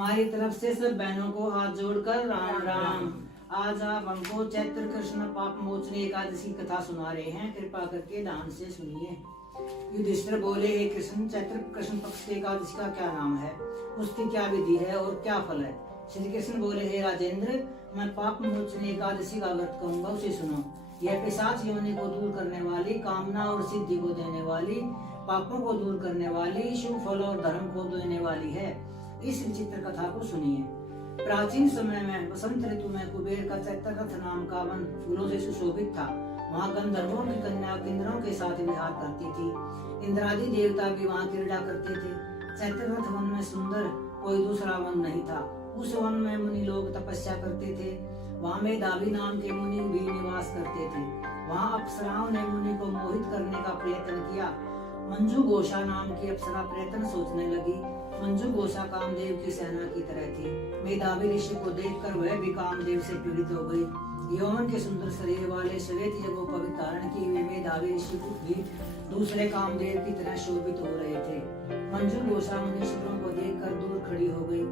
हमारी तरफ से सब बहनों को हाथ जोड़कर राम राम। आज आप हमको चैत्र कृष्ण पाप मोचने एकादशी कथा सुना रहे हैं, कृपा करके ध्यान से सुनिए। युधिष्ठिर बोले, हे कृष्ण, चैत्र कृष्ण पक्ष की एकादशी का क्या नाम है, उसकी क्या विधि है और क्या फल है? श्री कृष्ण बोले, हे राजेंद्र, मैं पाप मोचने एकादशी का व्रत कहूंगा, उसे सुनो। यह पिशाच योनि को दूर करने वाली, कामना और सिद्धि को देने वाली, पापों को दूर करने वाली, शुभ फल और धर्म को देने वाली है। इस विचित्र कथा को सुनिए। प्राचीन समय में वसंत ऋतु में कुबेर का चैत्र रथ नाम का वन फूलों से सुशोभित था। वहाँ गंधर्वों की कन्या इंद्रों के साथ विहार करती थी। इंद्रादि देवता भी वहाँ क्रीड़ा करते थे। चैत्र रथ वन में सुंदर कोई दूसरा वन नहीं था। उस वन में मुनि लोग तपस्या करते थे। वहाँ मेधावी नाम के मुनि भी निवास करते थे। वहाँ अप्सराओं ने मुनि को मोहित करने का प्रयत्न किया। मंजू घोषा नाम की अप्सरा प्रयत्न सोचने लगी। मंजू घोषा कामदेव की सेना की तरह थी। मेधावी ऋषि को देखकर वह भी कामदेव से पीड़ित हो गई। यौवन के सुंदर शरीर वाले श्वेत यज्ञोपवीत धारण किए हुए मेधावी ऋषि भी दूसरे कामदेव की तरह शोभित हो रहे थे। मंजू घोषा मुनीश्वरों को देखकर दूर खड़ी हो गई।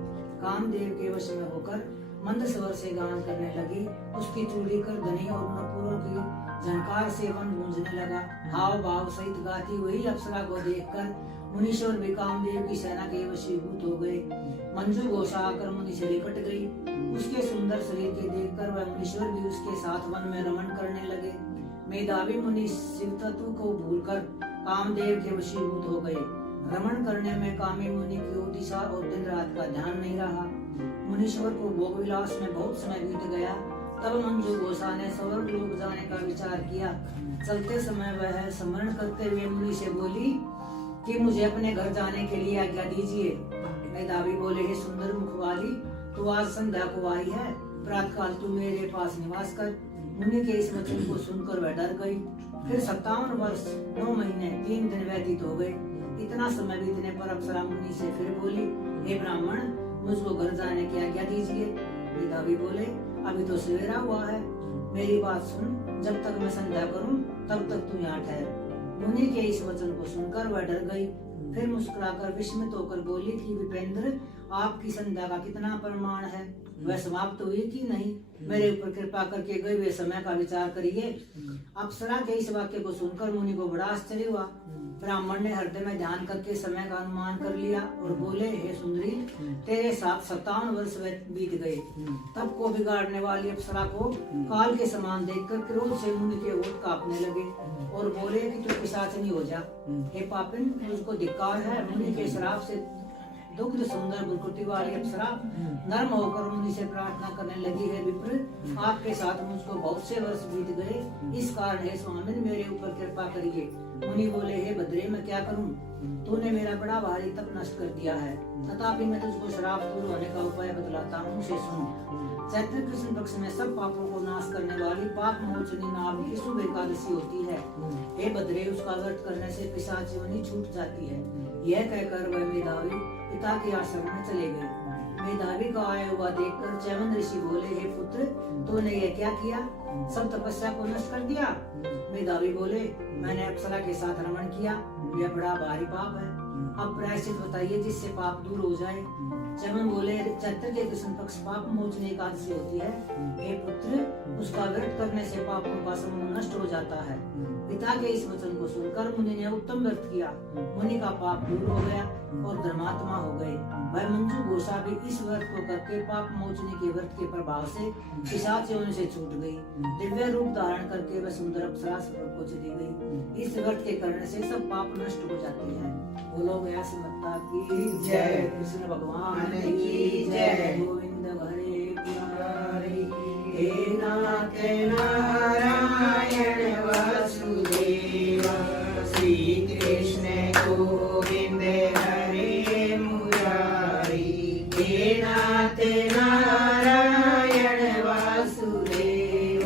कामदेव के वश में होकर मंद स्वर से गान करने लगी। उसकी चूड़ी कर धनी और नपुरों की झनकार से वन गूंजने लगा। हाव भाव सहित गाती हुई अप्सरा को देखकर मुनीश्वर भी कामदेव की सेना के वशीभूत हो गए। मंजू घोषा आकर मुनि से निकट गई। उसके सुंदर शरीर के देखकर वह मुनीश्वर भी उसके साथ वन में रमण करने लगे। मेधावी मुनि शिव तत्व को भूलकर कामदेव के वशीभूत हो गए। रमण करने में कामी मुनि की दिशा और दिन रात का ध्यान नहीं रहा। मुनीश्वर को भोग विलास में बहुत समय बीत गया। तब मंजू घोषा ने स्वर्ग लोक जाने का विचार किया। चलते समय वह स्मरण करते हुए मुनि से बोली कि मुझे अपने घर जाने के लिए आज्ञा दीजिए। मेधावी बोले, हे सुंदर मुख वाली, तू आज संध्या को आई है, प्रातःकाल तू मेरे पास निवास कर। मुनि के इस वचन को सुनकर वह डर गई। फिर 57 वर्ष 9 महीने 3 दिन व्यतीत हो गए। इतना समय बीतने पर अप्सरा मुनि से फिर बोली, हे ब्राह्मण, मुझको घर जाने की आज्ञा दीजिए। मेधावी बोले, अभी तो सवेरा हुआ है, मेरी बात सुन, जब तक मैं संध्या करूं तब तक तू यहाँ ठहर। मुनि के इस वचन को सुनकर वह डर गई। फिर मुस्कुराकर विस्मित होकर बोली कि विपेंद्र, आपकी संध्या का कितना प्रमाण है, वह समाप्त हुई कि नहीं? मेरे ऊपर कृपा करके गए हुए समय का विचार करिए। अप्सरा के इस वाक्य को सुनकर मुनि को बड़ा आश्चर्य हुआ। ब्राह्मण ने हृदय में ध्यान करके समय का अनुमान कर लिया और बोले, हे सुंदरी, तेरे साथ 57 वर्ष बीत गए। तब को बिगाड़ने वाली अप्सरा को काल के समान देखकर क्रोध से मुनि के होठ कांपने लगे और बोले कि तू पिशाचनी हो जा। हे पापिन, तुझको धिक्कार है। मुनि के श्राप से दुग्ध सुंदर बुरकुटी वाली अप्सरा नर्म होकर मुनि से प्रार्थना करने लगी, है विप्र, आपके साथ मुझको बहुत से वर्ष बीत गए, इस कारण हे स्वामिन मेरे ऊपर कृपा करिए। मुनि बोले, हे भद्रे, मैं क्या करूं? तूने मेरा बड़ा भारी तप नष्ट कर दिया है, तथापि मैं तुझको श्राप दूर होने का उपाय बतलाता हूँ, उसे सुन। चैत्र कृष्ण पक्ष में सब पापों को नाश करने वाली पाप मोचनी नाम की शुभ एकादशी होती है। हे भद्रे, उसका व्रत करने से पिशाच योनि छूट जाती है। यह कहकर वह मेधावी पिता के आश्रम में चले गए। मेधावी का आया हुआ देखकर च्यवन ऋषि बोले, हे पुत्र, तूने यह क्या किया? सब तपस्या को नष्ट कर दिया। मेधावी बोले, मैंने अप्सरा के साथ रमण किया, यह बड़ा भारी पाप है। अब प्रायश्चित बताइए जिससे पाप दूर हो जाए। च्यवन बोले, चैत्र के कृष्ण पक्ष पाप मोचने एकादशी होती है। हे पुत्र, उसका व्रत करने से पापों का समूह नष्ट हो जाता है। पिता के इस वचन को सुनकर मुनि ने उत्तम व्रत किया। मुनि का पाप दूर हो गया और धर्मात्मा हो गए। वह मंजू घोषा भी इस व्रत को करके पाप मोचने के व्रत के प्रभाव से पिशाच योनि से छूट गई। दिव्य रूप धारण करके वह सुंदर अप्सरा स्वर्ग को चली गई। इस व्रत के करने से सब पाप नष्ट हो जाते हैं। बोलो व्यास माता की जय, कृष्ण भगवान की जय, गोविंद हरे मुरारी, हे नाथ नारायण वासुदेव, श्री कृष्ण गोविंद हरे मुरारी, हे नाथ नारायण वासुदेव,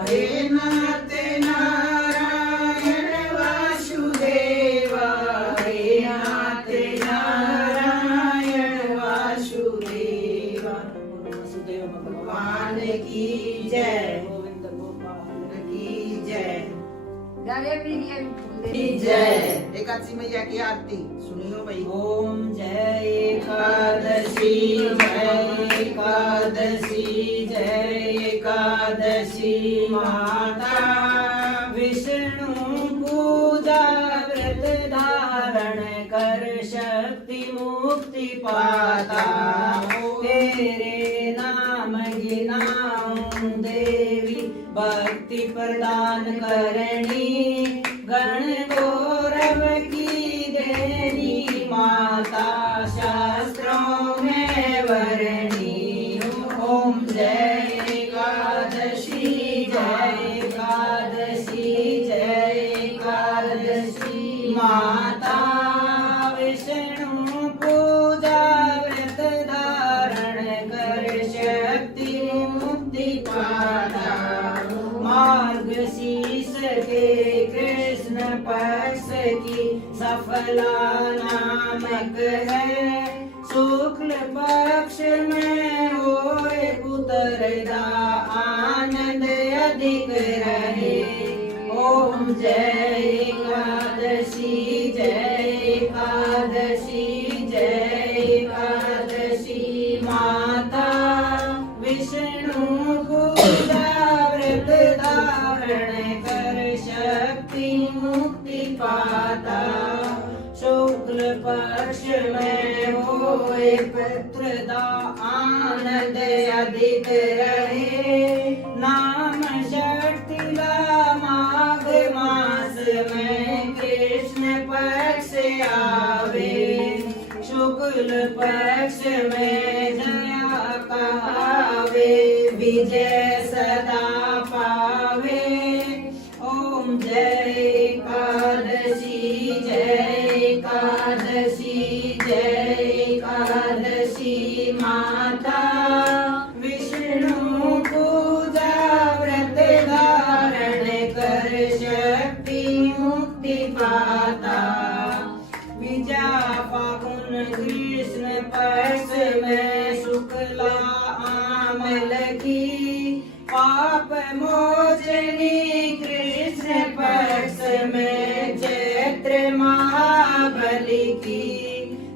हे नाथ नारायण वासुदेव, हे नाथ नारायण वासुदेव। वासुदेव भगवान की जय, गोविंद गोपाल की जय। जय प्रिय जय। एकादशी मैया की आरती सुनियो भाई। ओम जय एकादशी जय एकादशी जय एकादशी माता विष्णु पूजा व्रत धारण कर शक्ति मुक्ति पाता तेरे नाम गिनाऊं देवी भक्ति प्रदान करनी गण गौरव की देनी माता शास्त्रों में वर्णी ओम जय एकादशी जय एकादशी जय एकादशी माता विष्णु पूजा व्रत धारण कर शक्ति मुक्ति पाता मार्गशीर्ष के कृष्ण पक्ष की सफला नामक है शुक्ल पक्ष में होए पुत्रदा आनंद अधिक रहे ओम जय एकादशी जय एकादशी जय एकादशी माता विष्णु पूजा व्रत धारण कर शक्ति मुक्ति पाता शुक्ल पक्ष में होए पुत्रदा आनंद अधिक रहे नाम शक्तिला माघ मास में कृष्ण पक्ष आवे शुक्ल पक्ष में जया कहावे विजय सदा पावे ओम जय एकादशी जय एकादशी जय एकादशी माता विष्णु पूजा व्रत धारण कर शक्ति मुक्ति पाता विजया फागुन कृष्ण पक्ष में शुक्ला आमल की पाप मोचनी कृष्ण पक्ष में चैत्र महाबली की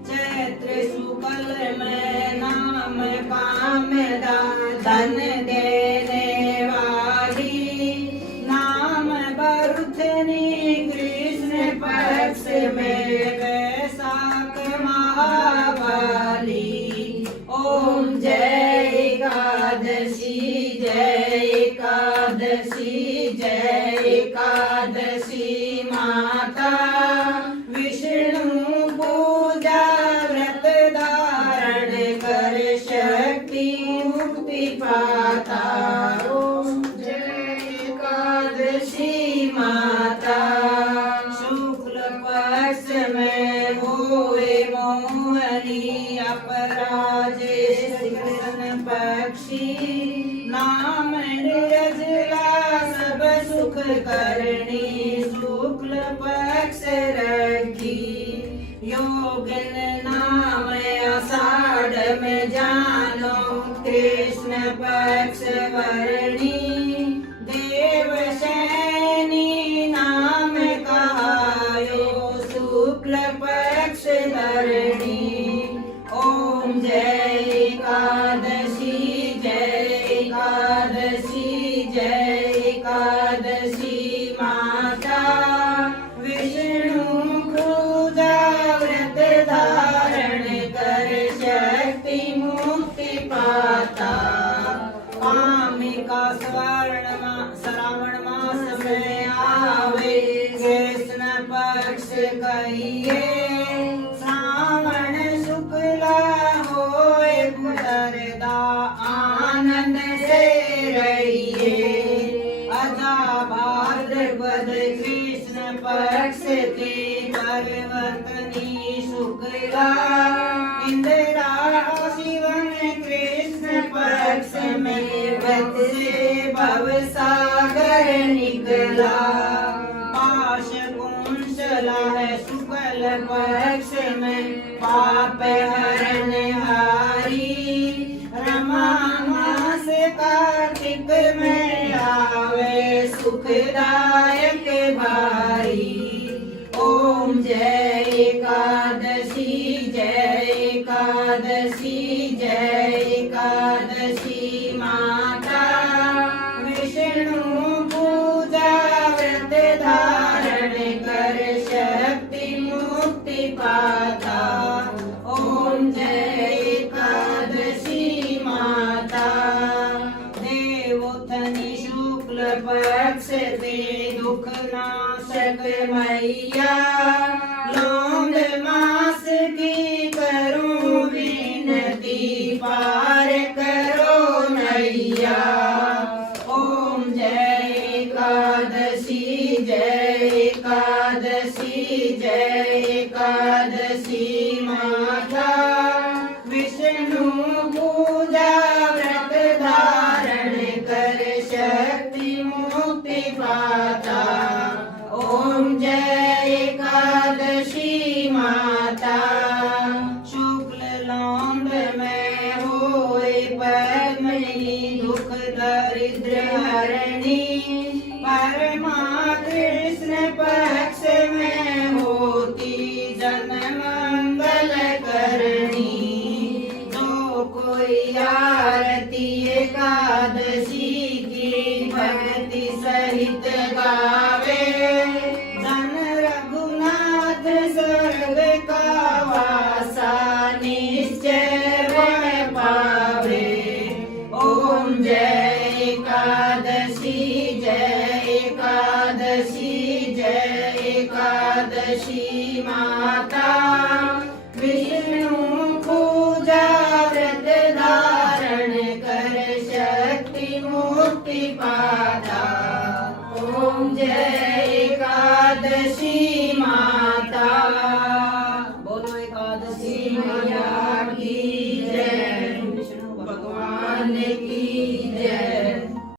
चैत्र शुक्ल में नाम कामदा धन देने वाली नाम बरुथनी कृष्ण पक्ष में वैशाख महाबली ओम जय एकादशी जय एकादशी जय एकादशी माता विष्णु पूजा व्रत धारण कर शक्ति मुक्ति पाता ओम जय एकादशी माता शुक्ल पक्ष में होए मोहनी अपराजे कृष्ण पक्षी नाम निरजला सब सुख करनी शुक्ल पक्ष रखी योगन नाम आषाढ़ में जानो कृष्ण पक्ष वर्णी देवशैनी नाम कहायो शुक्ल पक्ष धरणी ओम जय एकादशी जय एकादशी जय एकादशी माता विष्णु पूजा व्रत धारण कर शक्ति मुक्ति पाता कामिका श्रावण मास में आवे कृष्ण पक्ष कहिए श्रावण शुक्ला होए पुत्रदा आनंद से रहिए अजा भाद्रपद कृष्ण पक्ष की पर्वतनी शुक्ला इंदिरा शिवन कृष्ण पक्ष में व्रत से भव सागर निकला पाश कुंशला है शुक्ल पक्ष में पाप हरण हारी रमा मास कार्तिक में आवे सुखदायक भारी जय एकादशी माता विष्णु पूजा व्रत धारण कर शक्ति मुक्ति पाता ओम जय एकादशी माता देवोत्थानी शुक्ल पक्ष ते दुख नाशक मैया लौंग मास की करूं विनती पार करो नैया ओम जय एकादशी माता विष्णु पूजा व्रत धारण कर शक्ति मुक्ति पाता ओम जय एकादशी माता शुक्ल लौंड में होए पद्मिनी दुख दरिद्र हरणी परमा कृष्ण पक्ष में होती जन मंगल करणी जो कोई आरती एकादशी की भक्ति सहित गावे धन रघुनाथ स्वर्ग का वासा निश्चय वह पावे ओम जय एकादशी माता विष्णु पूजा व्रत धारण कर शक्ति मुक्ति पाता ओम जय एकादशी माता बोलो एकादशी मैया की जय विष्णु भगवान की